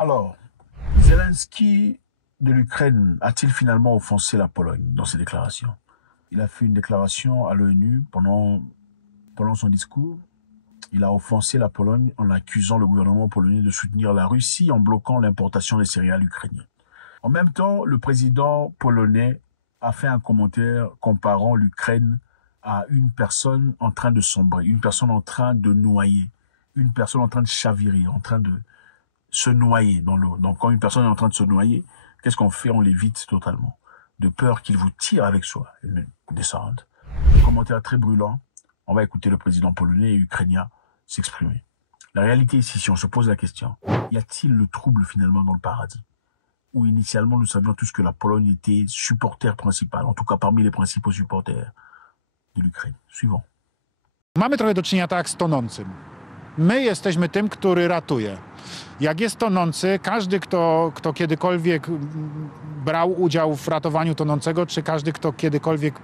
Alors, Zelensky de l'Ukraine a-t-il finalement offensé la Pologne dans ses déclarations? Il a fait une déclaration à l'ONU pendant son discours. Il a offensé la Pologne en accusant le gouvernement polonais de soutenir la Russie en bloquant l'importation des céréales ukrainiennes. En même temps, le président polonais a fait un commentaire comparant l'Ukraine à une personne en train de sombrer, une personne en train de noyer, une personne en train de chavirer, en train de se noyer dans l'eau. Donc quand une personne est en train de se noyer, qu'est-ce qu'on fait? On l'évite totalement, de peur qu'il vous tire avec soi, une descente. Un commentaire très brûlant. On va écouter le président polonais et ukrainien s'exprimer. La réalité ici, si on se pose la question, y a-t-il le trouble finalement dans le paradis? Où initialement nous savions tous que la Pologne était supporter principal, en tout cas parmi les principaux supporters de l'Ukraine. Suivant. Mamy trochę do czynienia tak z tonącym. My jesteśmy tym, który ratuje. Jak jest tonący, każdy, kto kiedykolwiek brał udział w ratowaniu tonącego, czy każdy, kto kiedykolwiek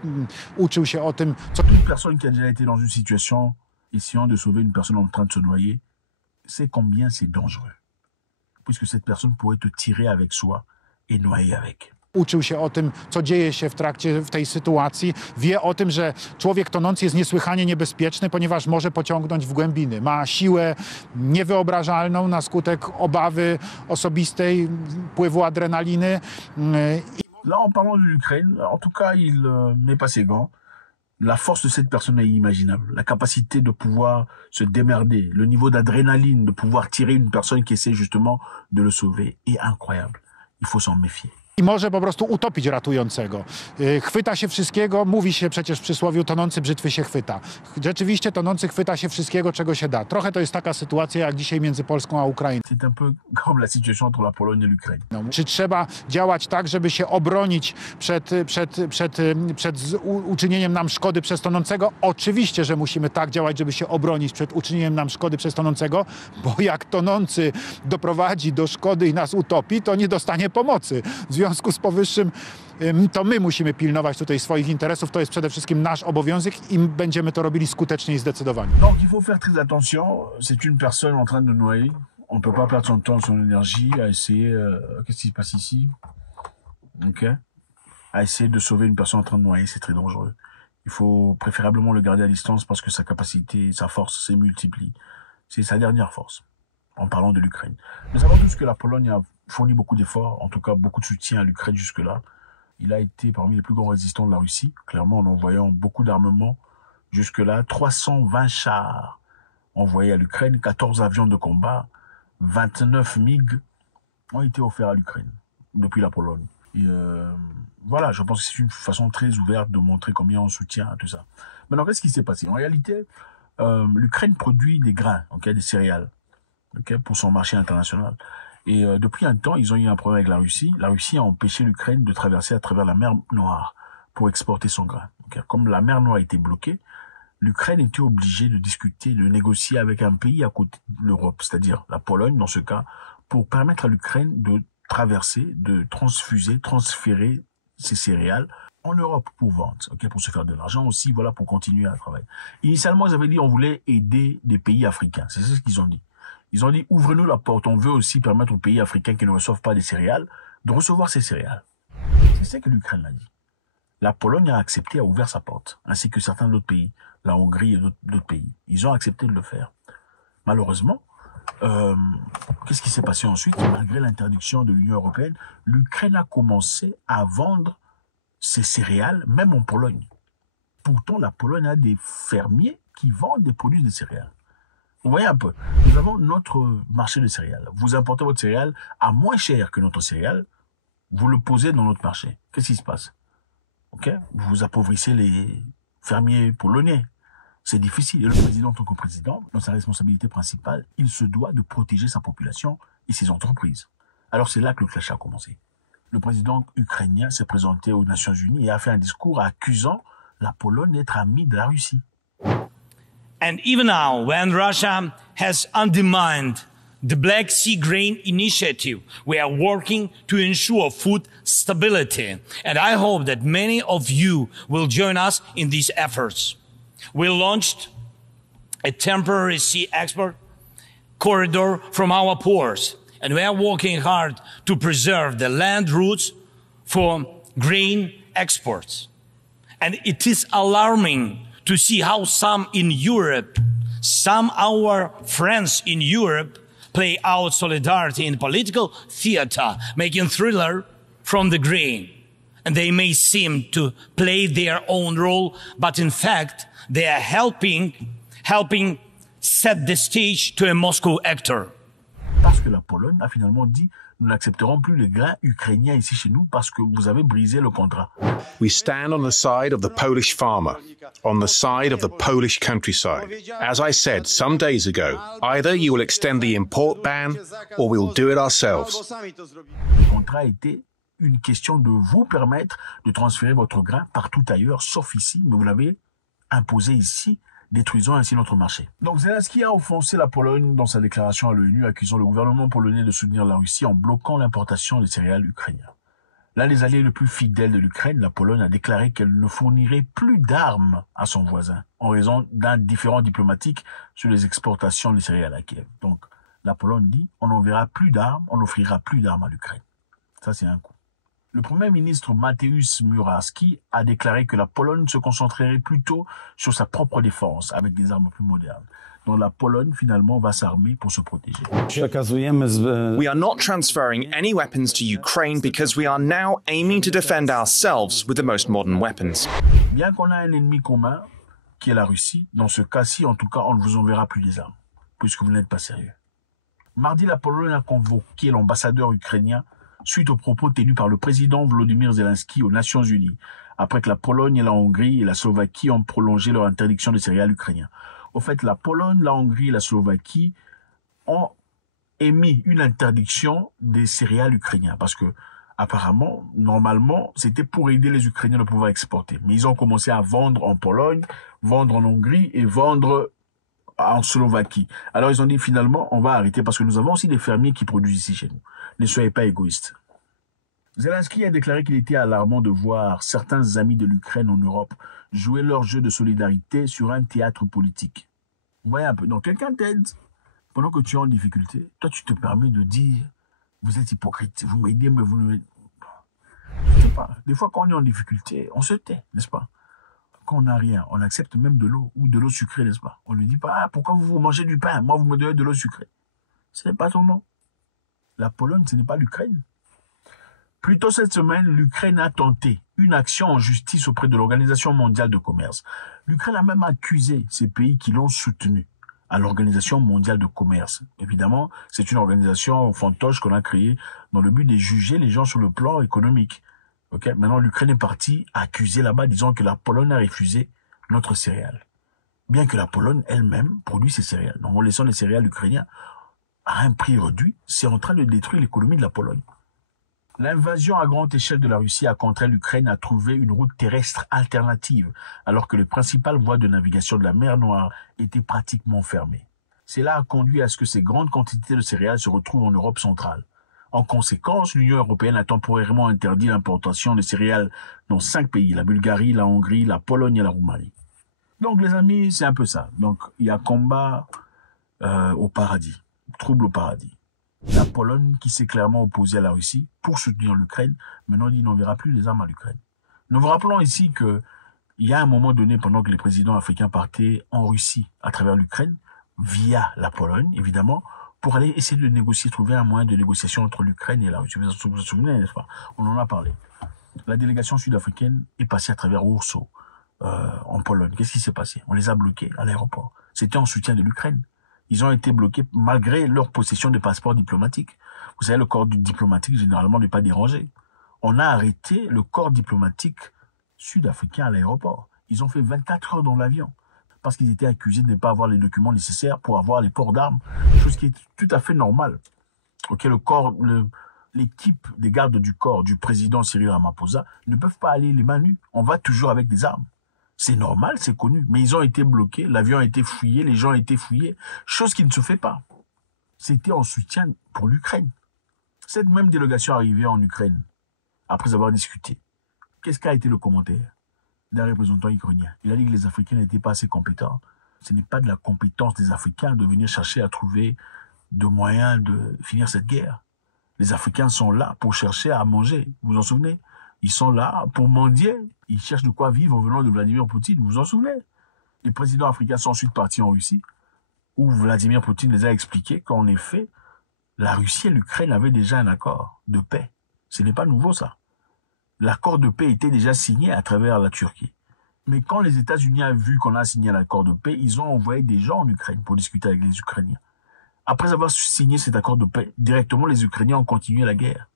uczył się o tym, co... Toute personne qui a déjà été dans une situation essayant de sauver une personne en train de se noyer, sait combien c'est dangereux. Puisque cette personne pourrait te tirer avec soi et noyer avec. Uczył się o tym, co dzieje się w tej sytuacji, wie o tym, że człowiek tonący jest niesłychanie niebezpieczny, ponieważ może pociągnąć w głębiny. Ma siłę niewyobrażalną na skutek obawy osobistej, pływu adrenaliny. Là, en parlant de l'Ukraine, en tout cas, il met pas ses gants. La force de cette personne est inimaginable. La capacité de pouvoir se démerder, le niveau d'adrénaline, de pouvoir tirer une personne qui essaie justement de le sauver est incroyable. Il faut s'en méfier. I może po prostu utopić ratującego. Chwyta się wszystkiego, mówi się przecież w przysłowiu, tonący brzytwy się chwyta. Rzeczywiście tonący chwyta się wszystkiego, czego się da. Trochę to jest taka sytuacja jak dzisiaj między Polską a Ukrainą. C'est un peu comme la situation entre la Pologne et l'Ukraine. Czy trzeba działać tak, żeby się obronić przed uczynieniem nam szkody przez tonącego? Oczywiście, że musimy tak działać, żeby się obronić przed uczynieniem nam szkody przez tonącego, bo jak tonący doprowadzi do szkody i nas utopi, to nie dostanie pomocy. W związku z powyższym to my musimy pilnować tutaj swoich interesów. To jest przede wszystkim nasz obowiązek i będziemy to robili skutecznie i zdecydowanie. Donc il faut faire très attention. C'est une personne en train de noyer. On ne peut pas perdre son temps, son énergie à essayer... qu'est-ce qui se passe ici? Ok. À essayer de sauver une personne en train de noyer, c'est très dangereux. Il faut préférablement le garder à distance parce que sa capacité, sa force se multiplie. C'est sa dernière force, en parlant de l'Ukraine. Nous savons tous que la Pologne a fourni beaucoup d'efforts, en tout cas beaucoup de soutien à l'Ukraine jusque-là. Il a été parmi les plus grands résistants de la Russie, clairement en envoyant beaucoup d'armements jusque-là. 320 chars envoyés à l'Ukraine, 14 avions de combat, 29 MiG ont été offerts à l'Ukraine depuis la Pologne. Et voilà, je pense que c'est une façon très ouverte de montrer combien on soutient tout ça. Maintenant, qu'est-ce qui s'est passé? En réalité, l'Ukraine produit des grains, okay, des céréales, okay, pour son marché international. Et depuis un temps, ils ont eu un problème avec la Russie. La Russie a empêché l'Ukraine de traverser à travers la mer Noire pour exporter son grain. Okay. Comme la mer Noire était bloquée, l'Ukraine était obligée de discuter, de négocier avec un pays à côté de l'Europe, c'est-à-dire la Pologne dans ce cas, pour permettre à l'Ukraine de traverser, de transférer ses céréales en Europe pour vendre, okay, pour se faire de l'argent aussi, voilà, pour continuer à travailler. Initialement, ils avaient dit on voulait aider des pays africains, c'est ce qu'ils ont dit. Ils ont dit ouvrez-nous la porte, on veut aussi permettre aux pays africains qui ne reçoivent pas des céréales de recevoir ces céréales. C'est ce que l'Ukraine a dit. La Pologne a accepté, a ouvert sa porte, ainsi que certains d'autres pays, la Hongrie et d'autres pays. Ils ont accepté de le faire. Malheureusement, qu'est-ce qui s'est passé ensuite? Malgré l'interdiction de l'Union européenne, l'Ukraine a commencé à vendre ses céréales, même en Pologne. Pourtant, la Pologne a des fermiers qui vendent des produits de céréales. Vous voyez un peu, nous avons notre marché de céréales. Vous importez votre céréale à moins cher que notre céréale, vous le posez dans notre marché. Qu'est-ce qui se passe? Ok, vous appauvrissez les fermiers polonais. C'est difficile. Et le président, en tant que président, dans sa responsabilité principale, il se doit de protéger sa population et ses entreprises. Alors c'est là que le clash a commencé. Le président ukrainien s'est présenté aux Nations Unies et a fait un discours accusant la Pologne d'être amie de la Russie. And even now, when Russia has undermined the Black Sea Grain Initiative, we are working to ensure food stability. And I hope that many of you will join us in these efforts. We launched a temporary sea export corridor from our ports, and we are working hard to preserve the land routes for grain exports. And it is alarming to see how some in Europe, some our friends in Europe, play out solidarity in political theater, making thriller from the grain. And they may seem to play their own role, but in fact, they are helping set the stage to a Moscow actor. Parce que la Pologne a finalement dit « Nous n'accepterons plus les grains ukrainiens ici chez nous parce que vous avez brisé le contrat. » We stand on the side of the Polish farmer, on the side of the Polish countryside. As I said some days ago, either you will extend the import ban or we'll do it ourselves. Le contrat était une question de vous permettre de transférer votre grain partout ailleurs, sauf ici, mais vous l'avez imposé ici, détruisant ainsi notre marché. Donc Zelensky a offensé la Pologne dans sa déclaration à l'ONU, accusant le gouvernement polonais de soutenir la Russie en bloquant l'importation des céréales ukrainiennes. L'un des alliés les plus fidèles de l'Ukraine, la Pologne, a déclaré qu'elle ne fournirait plus d'armes à son voisin, en raison d'un différend diplomatique sur les exportations des céréales à Kiev. Donc la Pologne dit, on n'enverra plus d'armes, on n'offrira plus d'armes à l'Ukraine. Ça c'est un coup. Le Premier ministre Mateusz Morawiecki a déclaré que la Pologne se concentrerait plutôt sur sa propre défense avec des armes plus modernes. Donc la Pologne finalement va s'armer pour se protéger. We are not transferring any weapons to Ukraine because we are now aiming to defend ourselves with the most modern weapons. Bien qu'on a un ennemi commun, qui est la Russie, dans ce cas-ci, en tout cas, on ne vous enverra plus des armes, puisque vous n'êtes pas sérieux. Mardi, la Pologne a convoqué l'ambassadeur ukrainien suite aux propos tenus par le président Volodymyr Zelensky aux Nations Unies, après que la Pologne, la Hongrie et la Slovaquie ont prolongé leur interdiction des céréales ukrainiennes. Au fait, la Pologne, la Hongrie et la Slovaquie ont émis une interdiction des céréales ukrainiennes, parce que apparemment, normalement, c'était pour aider les Ukrainiens de pouvoir exporter. Mais ils ont commencé à vendre en Pologne, vendre en Hongrie et vendre en Slovaquie. Alors ils ont dit finalement, on va arrêter parce que nous avons aussi des fermiers qui produisent ici chez nous. Ne soyez pas égoïstes. Zelensky a déclaré qu'il était alarmant de voir certains amis de l'Ukraine en Europe jouer leur jeu de solidarité sur un théâtre politique. Vous voyez un peu, donc quelqu'un t'aide pendant que tu es en difficulté. Toi, tu te permets de dire, vous êtes hypocrite, vous m'aidez, mais vous ne... Je sais pas, des fois quand on est en difficulté, on se tait, n'est-ce pas? Quand on n'a rien, on accepte même de l'eau ou de l'eau sucrée, n'est-ce pas? On ne dit pas, ah, pourquoi vous mangez du pain? Moi, vous me donnez de l'eau sucrée. Ce n'est pas ton nom. La Pologne, ce n'est pas l'Ukraine. Plus tôt cette semaine, l'Ukraine a tenté une action en justice auprès de l'Organisation mondiale de commerce. L'Ukraine a même accusé ces pays qui l'ont soutenu à l'Organisation mondiale de commerce. Évidemment, c'est une organisation fantoche qu'on a créée dans le but de juger les gens sur le plan économique. Okay? Maintenant, l'Ukraine est partie accuser là-bas, disant que la Pologne a refusé notre céréale. Bien que la Pologne elle-même produit ses céréales. Donc, en laissant les céréales ukrainiennes à un prix réduit, c'est en train de détruire l'économie de la Pologne. L'invasion à grande échelle de la Russie a contraint l'Ukraine à trouver une route terrestre alternative, alors que les principales voies de navigation de la mer Noire étaient pratiquement fermées. Cela a conduit à ce que ces grandes quantités de céréales se retrouvent en Europe centrale. En conséquence, l'Union européenne a temporairement interdit l'importation de céréales dans 5 pays, la Bulgarie, la Hongrie, la Pologne et la Roumanie. Donc les amis, c'est un peu ça. Donc il y a combat au paradis, trouble au paradis. La Pologne, qui s'est clairement opposée à la Russie pour soutenir l'Ukraine, maintenant dit n'enverra plus les armes à l'Ukraine. Nous vous rappelons ici qu'il y a un moment donné, pendant que les présidents africains partaient en Russie à travers l'Ukraine, via la Pologne, évidemment, pour aller essayer de négocier, trouver un moyen de négociation entre l'Ukraine et la Russie. Vous vous souvenez, n'est-ce pas? On en a parlé. La délégation sud-africaine est passée à travers Warsaw, en Pologne. Qu'est-ce qui s'est passé? On les a bloqués à l'aéroport. C'était en soutien de l'Ukraine. Ils ont été bloqués malgré leur possession de passeports diplomatiques. Vous savez, le corps diplomatique, généralement, n'est pas dérangé. On a arrêté le corps diplomatique sud-africain à l'aéroport. Ils ont fait 24 heures dans l'avion parce qu'ils étaient accusés de ne pas avoir les documents nécessaires pour avoir les ports d'armes, chose qui est tout à fait normale. Okay, l'équipe des gardes du corps du président Cyril Ramaphosa ne peuvent pas aller les mains nues. On va toujours avec des armes. C'est normal, c'est connu. Mais ils ont été bloqués, l'avion a été fouillé, les gens ont été fouillés. Chose qui ne se fait pas. C'était en soutien pour l'Ukraine. Cette même délégation arrivée en Ukraine, après avoir discuté, qu'est-ce qu'a été le commentaire d'un représentant ukrainien? Il a dit que les Africains n'étaient pas assez compétents. Ce n'est pas de la compétence des Africains de venir chercher à trouver de moyens de finir cette guerre. Les Africains sont là pour chercher à manger. Vous vous en souvenez? Ils sont là pour mendier. Ils cherchent de quoi vivre venant de Vladimir Poutine. Vous vous en souvenez? Les présidents africains sont ensuite partis en Russie, où Vladimir Poutine les a expliqué qu'en effet, la Russie et l'Ukraine avaient déjà un accord de paix. Ce n'est pas nouveau, ça. L'accord de paix était déjà signé à travers la Turquie. Mais quand les États-Unis ont vu qu'on a signé l'accord de paix, ils ont envoyé des gens en Ukraine pour discuter avec les Ukrainiens. Après avoir signé cet accord de paix, directement les Ukrainiens ont continué la guerre.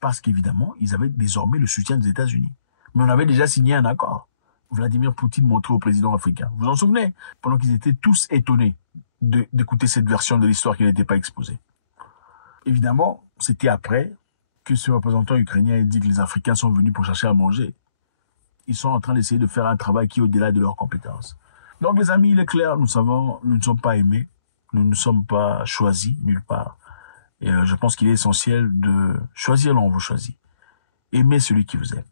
Parce qu'évidemment, ils avaient désormais le soutien des États-Unis. Mais on avait déjà signé un accord. Vladimir Poutine montrait au président africain. Vous vous en souvenez? Pendant qu'ils étaient tous étonnés d'écouter cette version de l'histoire qui n'était pas exposée. Évidemment, c'était après que ce représentant ukrainien a dit que les Africains sont venus pour chercher à manger. Ils sont en train d'essayer de faire un travail qui est au-delà de leurs compétences. Donc les amis, il est clair, nous savons, nous ne sommes pas aimés, nous ne sommes pas choisis nulle part. Et je pense qu'il est essentiel de choisir là où on vous choisit. Aimez celui qui vous aime.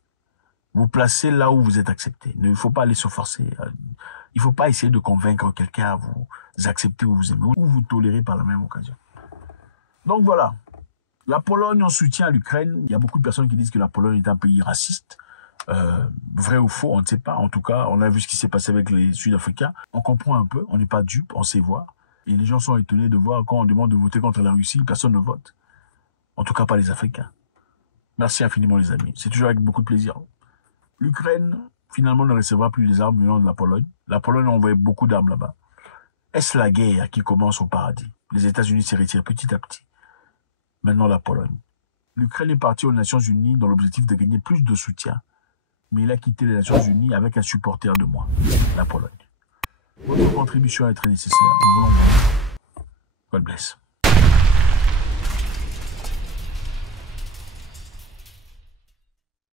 Vous placez là où vous êtes accepté. Il ne faut pas aller se forcer. Il ne faut pas essayer de convaincre quelqu'un à vous accepter ou vous aimer, ou vous tolérer par la même occasion. Donc voilà. La Pologne en soutien à l'Ukraine. Il y a beaucoup de personnes qui disent que la Pologne est un pays raciste. Vrai ou faux, on ne sait pas. En tout cas, on a vu ce qui s'est passé avec les Sud-Africains. On comprend un peu, on n'est pas dupe, on sait voir. Et les gens sont étonnés de voir quand on demande de voter contre la Russie, personne ne vote. En tout cas, pas les Africains. Merci infiniment les amis. C'est toujours avec beaucoup de plaisir. L'Ukraine, finalement, ne recevra plus les armes venant de la Pologne. La Pologne a envoyé beaucoup d'armes là-bas. Est-ce la guerre qui commence au paradis? Les États-Unis se retirent petit à petit. Maintenant, la Pologne. L'Ukraine est partie aux Nations Unies dans l'objectif de gagner plus de soutien. Mais il a quitté les Nations Unies avec un supporter de moins, la Pologne. Votre contribution est très nécessaire. Nous voulons. God bless.